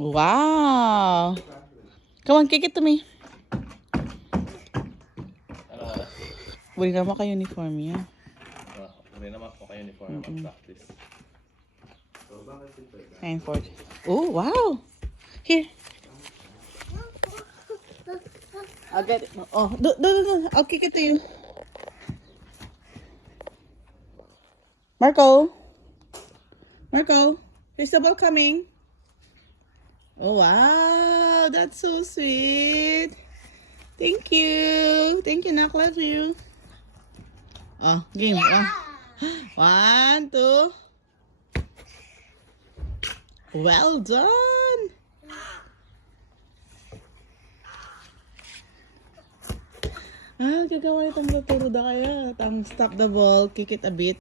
Wow. Come on, kick it to me. Wala naman ka uniform yan. Wala naman po kayo uniform mag-practice. 9:40. Oh, wow. Here. I'll get it. Oh, do. I'll kick it to you. Marco, here's the ball coming. Oh, wow. That's so sweet. Thank you, Nak. Love you. Oh, game. Oh. 1, 2. Well done. Gagawa itong tuturo da kaya. Stop the ball, kick it a bit.